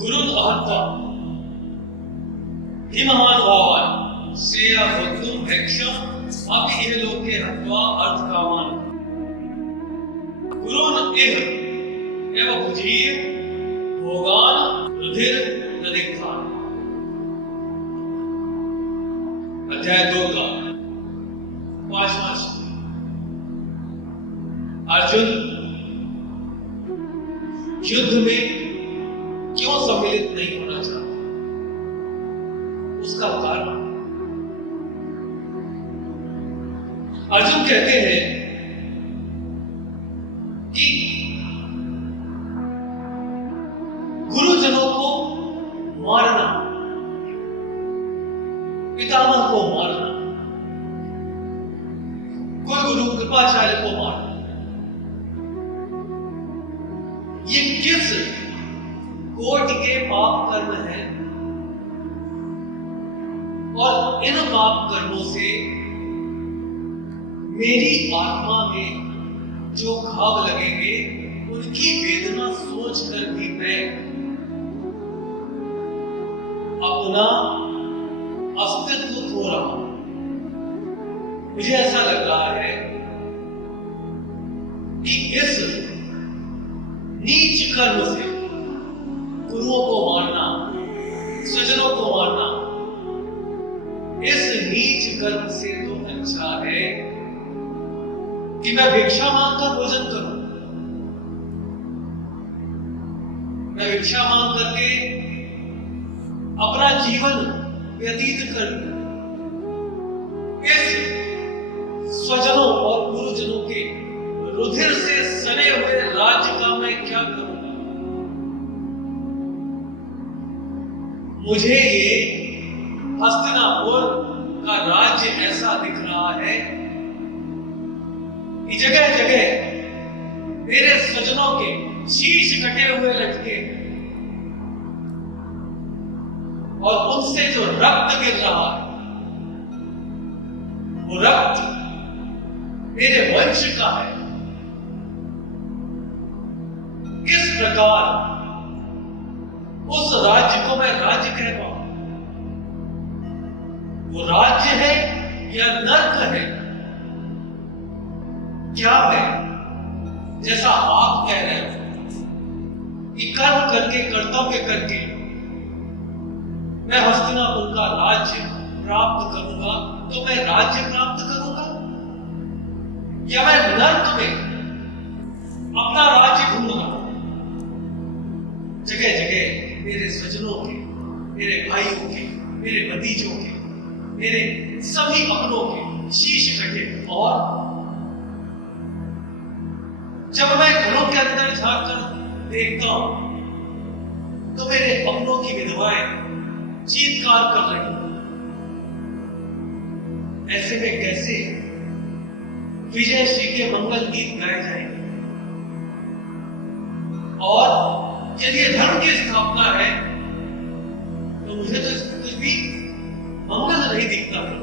गुरुन् अहत्वा हिमहानुभावान् श्रेया वक्तुं भैक्षम् अपि इह लोके हत्वा अर्थकामान् गुरुन् इह एव भुजीय भोगान् रुधिर नदिग्धान्। अध्याय 2 का 5वां श्लोक। अर्जुन युद्ध में क्यों सम्मिलित नहीं होना चाहता, उसका कारण अर्जुन कहते हैं कि गुरुजनों को मारना, पितामह को मारना, कोई गुरु कृपाचार्य को मारना, ये किस कोट के पाप कर्म हैं और इन पाप कर्मों से मेरी आत्मा में जो घाव लगेंगे उनकी वेदना सोचकर भी मैं अपना अस्तित्व खो रहा हूं। मुझे ऐसा लग रहा है कि इस नीच कर्म से, गुरुओं को मारना, स्वजनों को मारना, इस नीच कर्म से तो अच्छा है कि मैं भिक्षा मांगकर भोजन करूं, मैं भिक्षा मांग करके अपना जीवन व्यतीत करूं। इस स्वजनों और गुरुजनों के रुधिर से सने हुए राज्य का मैं क्या करूं? मुझे ये हस्तिनापुर का राज्य ऐसा दिख रहा है कि जगह जगह मेरे स्वजनों के शीश कटे हुए लटके और उनसे जो रक्त गिर रहा है, वो रक्त मेरे वंश का है। किस प्रकार उस राज्य को मैं राज्य कह पाऊं? वो राज्य है या नर्क है? क्या है? जैसा आप कह रहे हो कि कर्म करके, कर्तव्य करके मैं हस्तिनापुर का राज्य प्राप्त करूंगा, तो मैं राज्य प्राप्त करूंगा या मैं नर्क में अपना राज्य ढूंढूंगा? जगह जगह मेरे स्वजनों के, मेरे भाइयों के, मेरे भतीजों के, मेरे सभी अपनों के शीश कटे, और जब मैं घरों के अंदर झांककर देखता हूं तो मेरे अपनों की विधवाएं चीत्कार कर रही हैं। ऐसे में कैसे विजय श्री के मंगल गीत गाए जाएंगे? और यदि ये धर्म की स्थापना है तो मुझे तो कुछ भी मंगल नहीं दिखता है।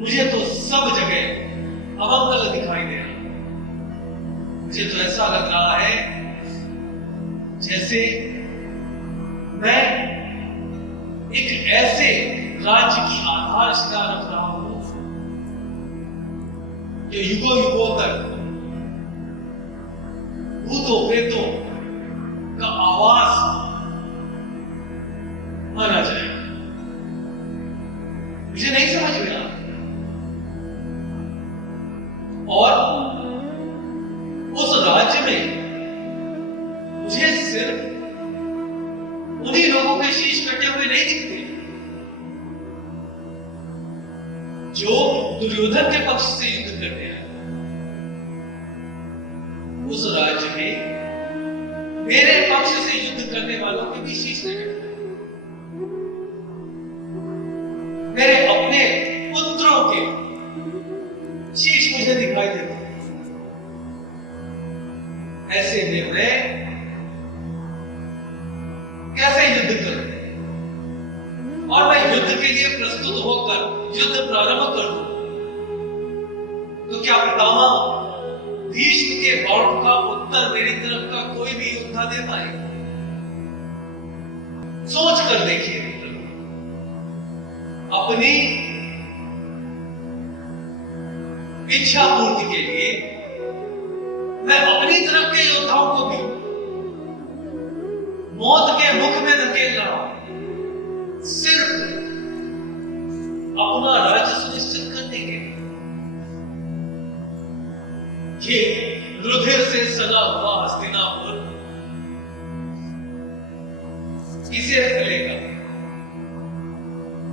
मुझे तो सब जगह अमंगल दिखाई दे रहा है। मुझे तो ऐसा लग रहा है जैसे मैं एक ऐसे राज्य की आधारशिला रख रहा हूं जो युगों युगों तक भूतों प्रेतों का आवास माना जाएगा। मुझे नहीं समझ में आ रहा। और उस राज्य में मुझे सिर्फ उन्हीं लोगों के शीश कटे हुए नहीं दिखते जो दुर्योधन के पक्ष से युद्ध करते हैं। उस राज्य में मेरे पक्ष से युद्ध करने वालों के भी शीश नहीं कटे। मेरे अपने पुत्रों के शीश मुझे दिखाई देते। ऐसे में मैं कैसे युद्ध करूं? और मैं युद्ध के लिए प्रस्तुत होकर युद्ध प्रारंभ कर दूं तो क्या पितामह भीष्म के बाण का उत्तर मेरी तरफ का कोई भी योद्धा दे पाएगा? सोच कर देखिए मित्र, अपनी इच्छा पूर्ति के लिए मैं अपनी तरफ के योद्धाओं को भी मौत के मुख में धकेल रहा हूं, सिर्फ अपना राज्य सुनिश्चित करने के लिए। ये रुधिर से सना हुआ हस्तिनापुर किसे फैलेगा?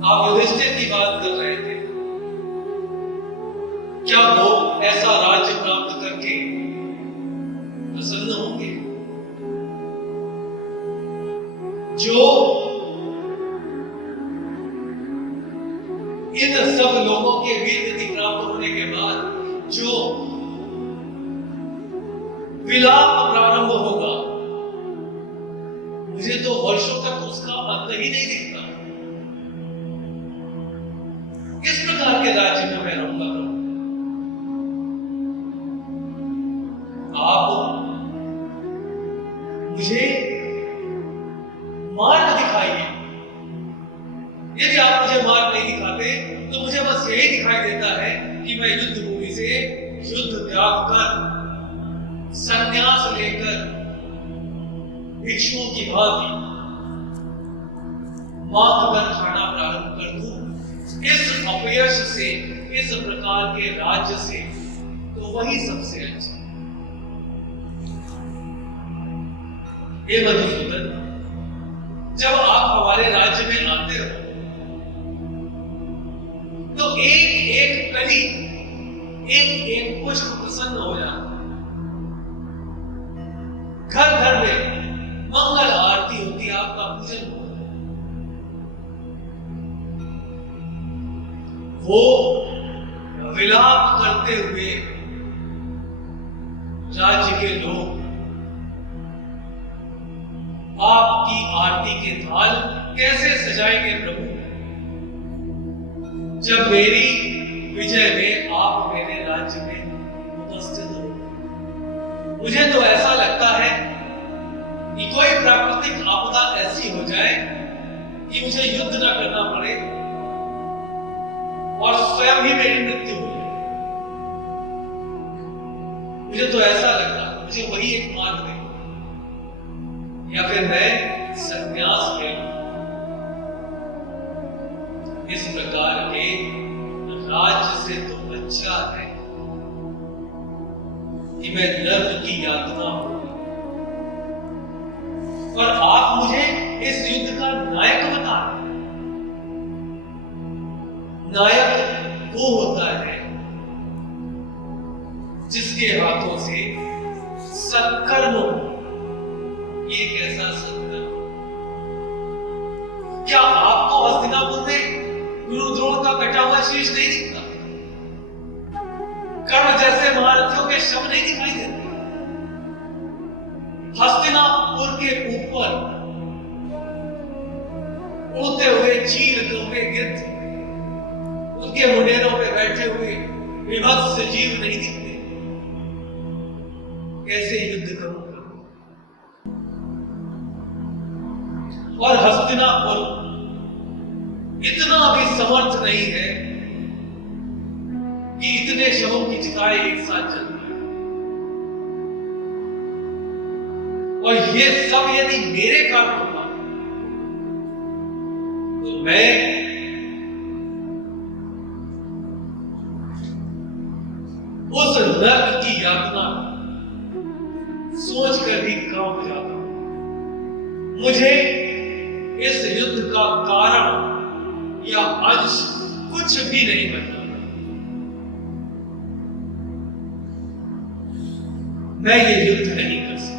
आप युधिष्ठिर की बात कर रहे थे, क्या वो ऐसा राज्य प्राप्त करके प्रसन्न होंगे जो इन सब लोगों के वीर गति प्राप्त होने के बाद जो विलाप प्रारंभ होगा, मुझे तो वर्षों तक उसका अंत ही नहीं दिखता। किस प्रकार के राज्य में मैं रहूंगा? आप मुझे मार्ग दिखाइए। यदि आप मुझे मार्ग नहीं दिखाते तो मुझे बस यही दिखाई देता है कि मैं युद्ध भूमि से युद्ध त्याग कर संन्यास लेकर भिक्षुओं की भांति मांग कर खाना प्रारंभ कर दूं। इस अपयश से, इस प्रकार के राज्य से तो वही सबसे अच्छा। हे मधुसूदन, जब आप हमारे राज्य में आते हो तो एक एक कली, एक एक पुष्प प्रसन्न हो जाता। घर घर में मंगल आरती होती, आपका पूजन होता। वो विलाप करते हुए राज्य के लोग आपकी आरती के थाल कैसे सजाएंगे प्रभु, जब मेरी विजय में आप मेरे राज्य में उपस्थित हो। मुझे तो ऐसा लगता है कि कोई प्राकृतिक आपदा ऐसी हो जाए कि मुझे युद्ध न करना पड़े और स्वयं ही मेरी मृत्यु हो जाए। मुझे तो ऐसा लगता है, मुझे वही एक मार्ग दे, या फिर मैं संन्यास ले लूं। इस प्रकार के राज्य से तो अच्छा है कि मैं नर्क की यातना हूं। और आप मुझे इस युद्ध का नायक बता रहे। नायक वो होता है जिसके हाथों से सत्कर्म हो। ये कैसा सत्कर्म? क्या आपको हस्तिनापुर में गुरु द्रोण का कटा हुआ शीश नहीं दिखता? कर्ण जैसे महारथियों के शव नहीं दिखाई देते? हस्तिनापुर के ऊपर उड़ते हुए चील के गिद्ध, उनके मुंडेरों पे बैठे हुए विभत्स जीव नहीं दिखते? कैसे युद्ध करूंगा? और हस्तिनापुर इतना भी समर्थ नहीं है कि इतने शवों की चिताएं एक साथ जल जाए। और ये सब यदि मेरे कारण होगा तो मैं उस नर्क की यातना सोचकर भी कांप जाता हूं। मुझे इस युद्ध का कारण या अंश कुछ भी नहीं बनता। मैं ये युद्ध नहीं कर सकता।